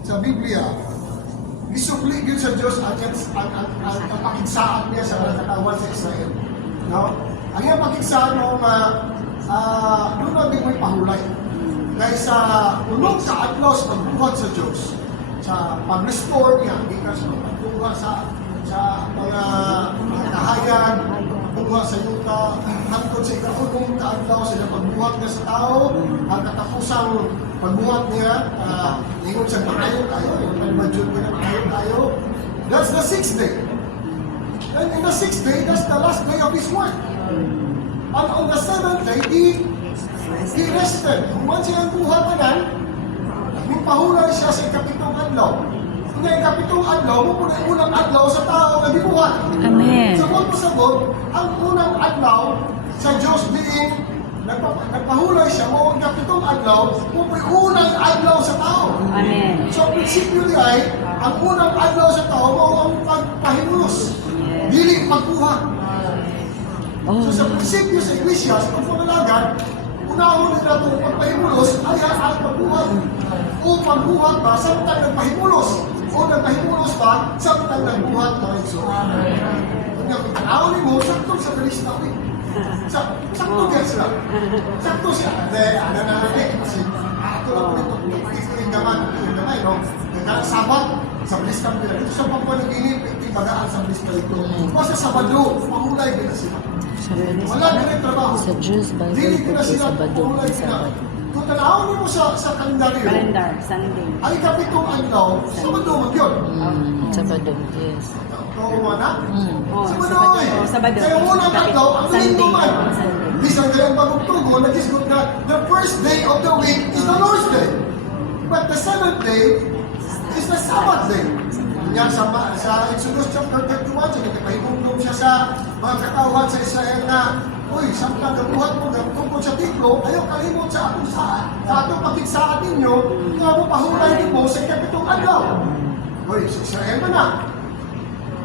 sa Biblia, gisukli yun sa Diyos ang pakigsaat niya sa katawan sa Israel. No? Ang iyang pakigsaat mo doon na din may pahulay. Dahil sa ulong sa adlaw sa pagbuhat sa Diyos, sa pag-restore niya, hindi ka sa pagbuhat sa mga kahayan, pagbuhat sa yuta, hangtod sa ikaulong kaadlaw sa pagbuhat niya sa tao, ang katapusang pagbuhat niya, ingon sa maayon tayo, yung pag-budget niya na maayon tayo. That's the 6th day. And in the 6th day, that's the last day of His work. And on the 7th day, He rested. Kung man siyang buhat na nan, pahulay siya sa ikapitong adlaw. Kung nga ikapitong adlaw, muna yung unang adlaw sa tao na dibuhat. Amen. So kung pasabot, ang unang adlaw sa Diyos being nagpahulay siya mo ang ikapitong adlaw, muna yung unang adlaw sa tao. Amen. So prinsipyo niya ay, ang unang adlaw sa tao mo ang pagpahimulos. Dili pagbuhat. So sa prinsipyo sa iglesia, sa pagpangalagan, unahon nila itong pagpahimulos ay ang pagbuhat. O pagbuhat ba, samtang nagpahimulos. O nagpahimulos ba, samtang nagbuhat na rin. So, kung tanawin mo, sakto sa balista ko. Sakto yan sila. Sakto siya. Ano na natin, kasi ako lang ulit ito. Pag-ikiling naman, no? Nagkarang sabat, sa balista ko nila. Ito sa pagpanaginip, bagaan sa balista ito. Basta Sabado, pahulay din na sila. Wala na rin trabaho. Sa Jews, Dili ko na sila pahulay sila. Kung tanawin mo sa kalendaryo, Calendar, Sunday. ay kapitong adlaw, Sabado mag-yun. Sabado, yes. Oo mo na? Sabado, eh. Sabado. Kaya unang adlaw, ang linggo man. Sunday. Bisang kayang pagugtugo, nagisgot na, the first day of the week is the Lord's Day. But the 7th day is the Sabbath day. Yan sa Exodus chapter 31, nagpahimumdum siya sa mga katawan sa Israel na, uy, samtang nabuhat mo tungkol sa templo, ayaw kalimot sa atong pagkigsaan ninyo, nga mo pahulay din mo sa ikapitong adlaw. Uy, sa Israel man na.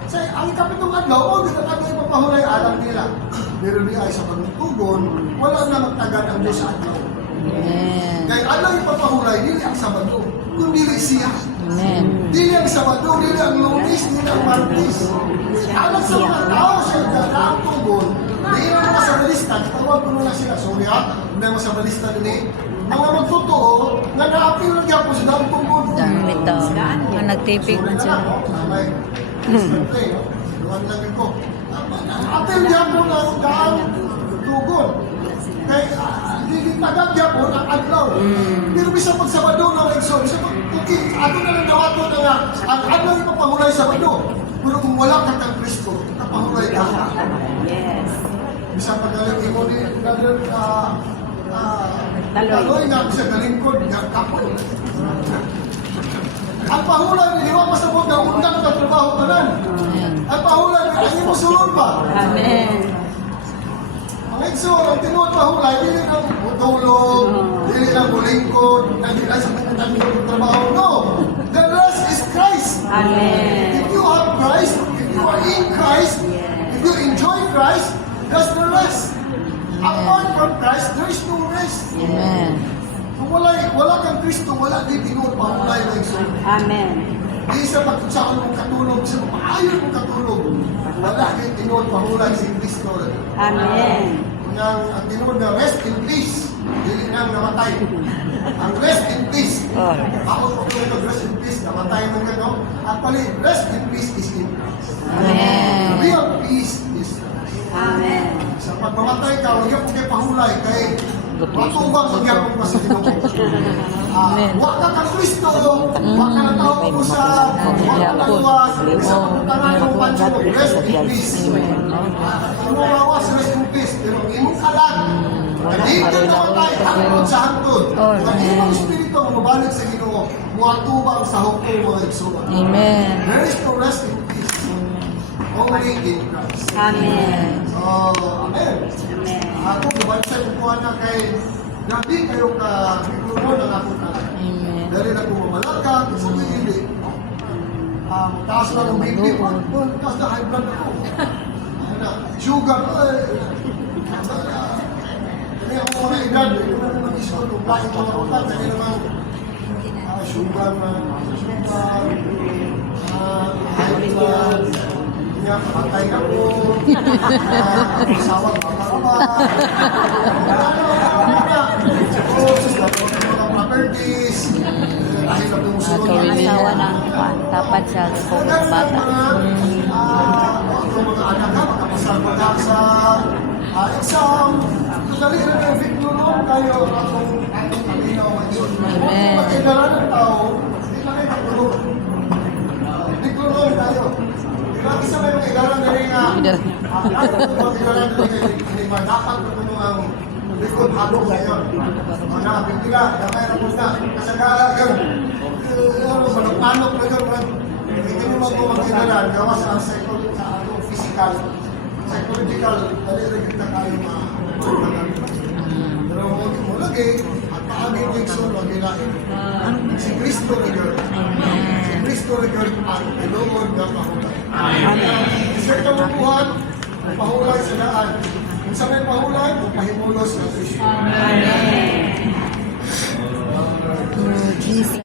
Sa ang ikapitong adlaw, o dito tayo ipapahulay alam nila. Pero di ay sa pagtutugon, wala na magtagan ang Diyos sa adlaw. Amen. Kaya alam ipapahulay, dili ang Sabado, kung dili siya. Amen. Dili ang Sabado, dili ang Lunes, dili ang Martes. Alam sa mga tao siya ang tugon, dili na mga sabalista, tawag ko na sila, sorry ha, hindi mga sabalista din eh. Mga magtotoo, na na-appeal na niya po sa daang tugon. Dami ito. Ang nagtipig na siya. Appeal niya po ng daang tugon. Kaya, hindi tagad niya po ng adlaw. Pero bisa pag Sabado na exo, bisa pag okay, ato na lang dawato na nga, ang adlaw ipapahulay Sabado. Pero kung wala ka kang Kristo, kapahulay ka. Yes. Bisa pagaling ikaw din, taloy nga sa galingkod, nga kapon. Ang pahulay, hindi mo pasabot na undang ka trabaho ka nan. Ang pahulay, hindi mo sulod ba? Amen. Ang exo, ang tinuod pahulay, hindi lang tulog, hindi lang bulingkod, hindi lang sa trabaho. No! The rest is Christ. Amen. If you have Christ, if you are in Christ, if you enjoy Christ, that's the rest. Apart from Christ, there is no rest. Amen. Kung wala kang Kristo, wala din tinuod pahulay na exo. Amen. Di sa pagkutsaan mong katulog, sa maayon mong katulog, wala din tinuod pahulay si Kristo. Amen. Ang tinuod na rest in peace, dili nang namatay. Ang rest in peace. Ako kung ito, rest in peace, namatay mo nga, no? Actually, rest in peace is in Christ. Amen. Real peace is Christ. Amen. Sa pagmamatay ka, huwag ka kay pahulay, kay matubang huwag ka pa sa Ginoo. Huwag ka kang Kristo, huwag ka na tao ko sa luwas, sa pagtangan ng banyo, rest in peace. Ang mawawas, rest in peace. Pero imong kalag, dito namatay, hangtod sa hangtod. Ang imong espiritu ang mabalik sa Ginoo, muatubang sa hukom mga igsuwa. Amen. There is no rest in peace. Only in Christ. Amen. So, amen. Amen. Ako, gabansay ko po na kay Gabi kayo ka-biguro ng ako ka. Amen. Dahil na kung mamalaka, sa hindi. Taas lang ang BP, taas na high blood ako. Sugar, kaya ako mga edad, kung ano mag-isko, kung bakit mga utan, kaya naman sugar na, high blood, niya, patay na po, asawang makawa, mga properties, dahil na pumusunod Ang asawa ng tapat siya sa bata. Mga anak ka, makapasal mo na sa exam. Dali na yung victor noon tayo akong kalinaw ngayon. Amen. Kung kailangan ng tao, hindi na kayo magulog. Victor noon tayo. Diba, isa may mga kailangan na rin mga kailangan na rin dapat na kung ang victor halo ngayon. Mga bintila, damay na punta. Kasagala yun. Manok-manok na yun. Hindi mo magkailangan. Gawas ang physical, psychological, dali-dali na tayo pero mo lagi, at paagi mo yung solo, gilain. Si Kristo na yun. Si Kristo na yun ang ilungod na pahulay. Isip ka mabuhan, pahulay sa daan. Kung sa may pahulay, pahimulos na Kristo. Jesus.